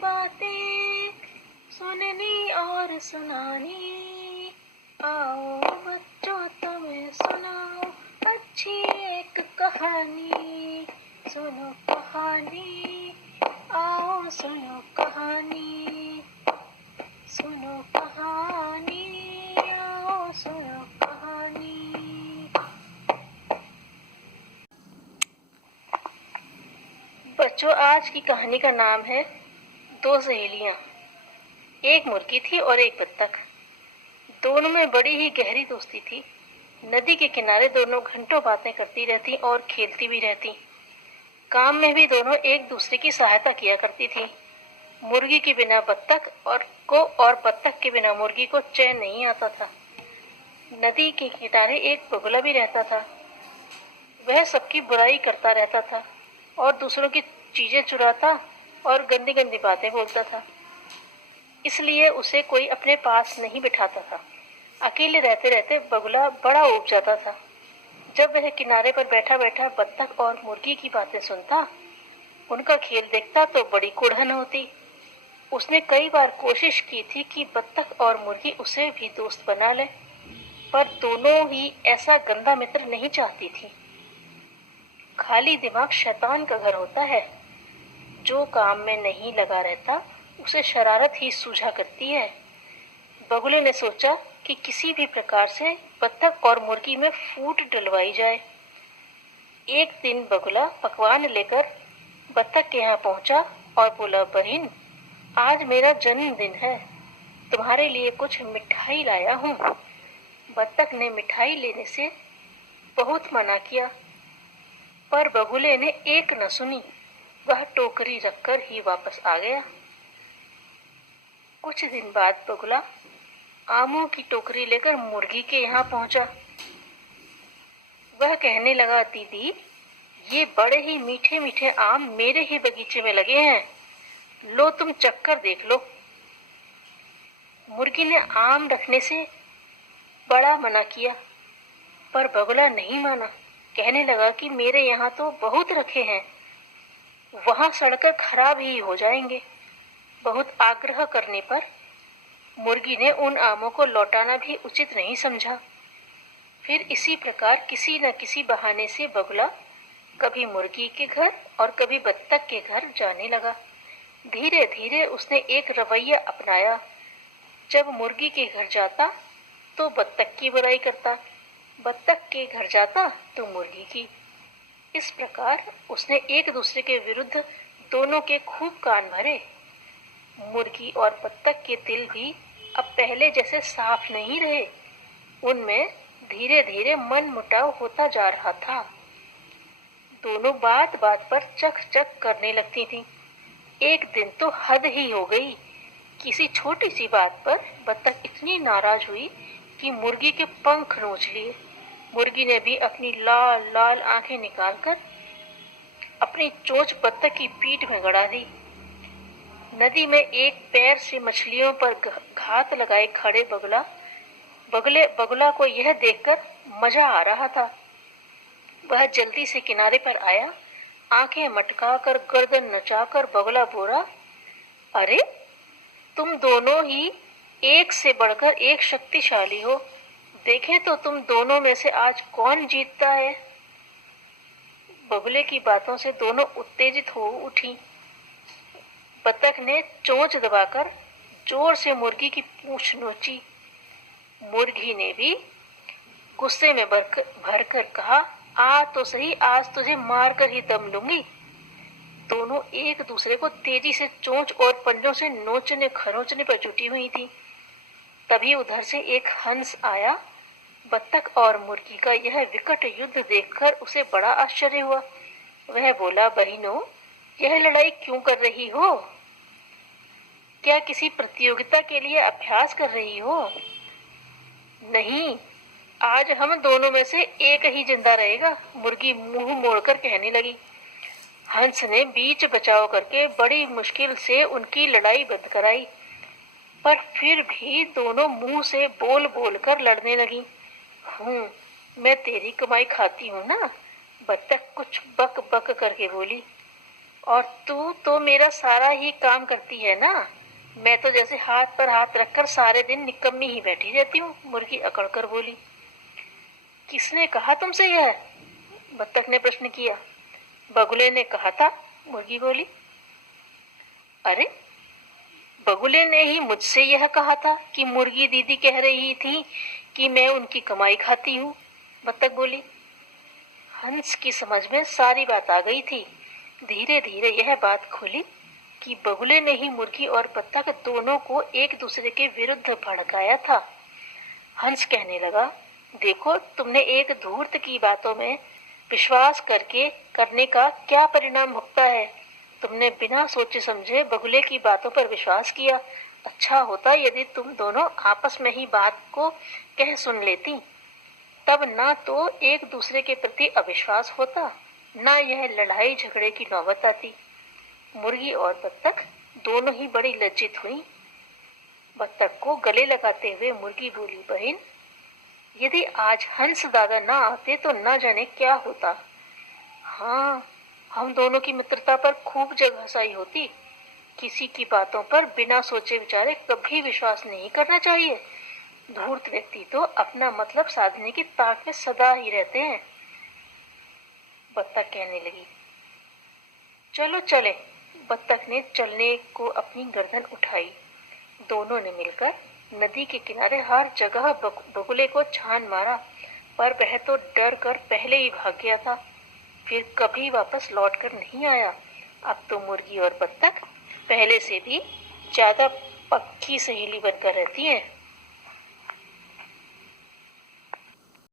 बातें सुननी और सुनानी। आओ बच्चों तुम्हें सुनाओ अच्छी एक कहानी। सुनो कहानी, आओ सुनो कहानी। सुनो कहानी, आओ सुनो कहानी। बच्चों, आज की कहानी का नाम है दो सहेलियां। एक मुर्गी थी और एक बत्तख। दोनों में बड़ी ही गहरी दोस्ती थी। नदी के किनारे दोनों घंटों बातें करती रहती और खेलती भी रहती। काम में भी दोनों एक दूसरे की सहायता किया करती थी। मुर्गी के बिना बत्तख और बत्तख के बिना मुर्गी को चैन नहीं आता था। नदी के किनारे एक बगुला भी रहता था। वह सबकी बुराई करता रहता था और दूसरों की चीजें चुराता और गंदी गंदी बातें बोलता था। इसलिए उसे कोई अपने पास नहीं बिठाता था। अकेले रहते रहते बगुला बड़ा ऊब जाता था। जब वह किनारे पर बैठा बैठा बत्तख और मुर्गी की बातें सुनता, उनका खेल देखता तो बड़ी कुढ़न होती। उसने कई बार कोशिश की थी कि बत्तख और मुर्गी उसे भी दोस्त बना ले, पर दोनों ही ऐसा गंदा मित्र नहीं चाहती थी। खाली दिमाग शैतान का घर होता है। जो काम में नहीं लगा रहता उसे शरारत ही सूझा करती है। बगुले ने सोचा कि किसी भी प्रकार से बत्तख और मुर्गी में फूट डलवाई जाए। एक दिन बगुला पकवान लेकर बत्तख के यहाँ पहुंचा और बोला, बहन, आज मेरा जन्मदिन है, तुम्हारे लिए कुछ मिठाई लाया हूँ। बत्तख ने मिठाई लेने से बहुत मना किया, पर बगुले ने एक न सुनी। वह टोकरी रखकर ही वापस आ गया। कुछ दिन बाद बगुला आमों की टोकरी लेकर मुर्गी के यहाँ पहुंचा। वह कहने लगा, दीदी, ये बड़े ही मीठे मीठे आम मेरे ही बगीचे में लगे हैं, लो तुम चक्कर देख लो। मुर्गी ने आम रखने से बड़ा मना किया, पर बगुला नहीं माना। कहने लगा कि मेरे यहाँ तो बहुत रखे हैं, वहां सड़कर खराब ही हो जाएंगे। बहुत आग्रह करने पर मुर्गी ने उन आमों को लौटाना भी उचित नहीं समझा। फिर इसी प्रकार किसी न किसी बहाने से बगुला कभी मुर्गी के घर और कभी बत्तख के घर जाने लगा। धीरे धीरे उसने एक रवैया अपनाया। जब मुर्गी के घर जाता तो बत्तख की बुराई करता, बत्तख के घर जाता तो मुर्गी की। इस प्रकार उसने एक दूसरे के विरुद्ध दोनों के खूब कान भरे। मुर्गी और बत्तख के दिल भी अब पहले जैसे साफ नहीं रहे। उनमें धीरे धीरे मन मुटाव होता जा रहा था। दोनों बात बात पर चक चक करने लगती थीं। एक दिन तो हद ही हो गई। किसी छोटी सी बात पर बत्तख इतनी नाराज हुई कि मुर्गी के पंख नोच लिए। मुर्गी ने भी अपनी लाल लाल आंखें निकालकर अपनी चोंच बत्तख की पीठ में गड़ा दी। नदी में एक पैर से मछलियों पर घात लगाए खड़े बगुला को यह देखकर मजा आ रहा था। वह जल्दी से किनारे पर आया। आंखें मटकाकर गर्दन नचाकर बगुला बोला, अरे, तुम दोनों ही एक से बढ़कर एक शक्तिशाली हो। देखें तो तुम दोनों में से आज कौन जीतता है। बगुले की बातों से दोनों उत्तेजित हो उठी। बत्तख ने चोंच दबाकर जोर से मुर्गी की पूंछ नोची। मुर्गी ने भी गुस्से में भरकर कहा, आ तो सही, आज तुझे मारकर ही दम लूंगी। दोनों एक दूसरे को तेजी से चोंच और पंजों से नोचने खरोंचने पर जुटी हुई थी। तभी उधर से एक हंस आया। बत्तख और मुर्गी का यह विकट युद्ध देखकर उसे बड़ा आश्चर्य हुआ। वह बोला, बहनों, यह लड़ाई क्यों कर रही हो? क्या किसी प्रतियोगिता के लिए अभ्यास कर रही हो? नहीं, आज हम दोनों में से एक ही जिंदा रहेगा, मुर्गी मुंह मोड़कर कहने लगी। हंस ने बीच बचाव करके बड़ी मुश्किल से उनकी लड़ाई बंद कराई, पर फिर भी दोनों मुंह से बोल बोल कर लड़ने लगी। मैं तेरी कमाई खाती हूँ ना, बत्तख कुछ बक बक करके बोली। और तू तो मेरा सारा ही काम करती है ना। मैं तो जैसे हाथ पर हाथ रखकर सारे दिन निकम्मी ही बैठी रहती हूँ, मुर्गी अकड़कर बोली। किसने कहा तुमसे यह? बत्तख ने प्रश्न किया। बगुले ने कहा था, मुर्गी बोली। अरे, बगुले ने ही मुझसे यह कहा था कि मुर्गी दीदी कह रही थी कि मैं उनकी कमाई खाती हूँ, बत्तख बोली। हंस की समझ में सारी बात आ गई थी। धीरे धीरे यह बात खुली कि बगुले ने ही मुर्गी और बत्तख दोनों को एक दूसरे के विरुद्ध भड़काया था। हंस कहने लगा, देखो तुमने एक धूर्त की बातों में विश्वास करने का क्या परिणाम भुगता है। तुमने बिना सोचे समझे बगुले की बातों पर विश्वास किया। अच्छा होता यदि तुम दोनों आपस में ही बात को कह सुन लेती, तब ना तो एक दूसरे के प्रति अविश्वास होता, ना यह लड़ाई झगड़े की नौबत आती। मुर्गी और बत्तख दोनों ही बड़ी लज्जित हुई। बत्तख को गले लगाते हुए मुर्गी बोली, बहन, यदि आज हंस दादा ना आते तो न जाने क्या होता। हाँ, हम दोनों की मित्रता पर खूब जगह हंसाई होती। किसी की बातों पर बिना सोचे विचारे कभी विश्वास नहीं करना चाहिए। धूर्त व्यक्ति तो अपना मतलब साधने की ताक में सदा ही रहते हैं। बत्तख कहने लगी। चलो चले। बत्तख ने चलने को अपनी गर्दन उठाई। दोनों ने मिलकर नदी के किनारे हर जगह बगुले को छान मारा, पर वह तो डर कर पहले ही भाग गया था। फिर कभी वापस लौट कर नहीं आया। अब तो मुर्गी और बत्तख पहले से भी ज्यादा पक्की सहेली बनकर रहती हैं।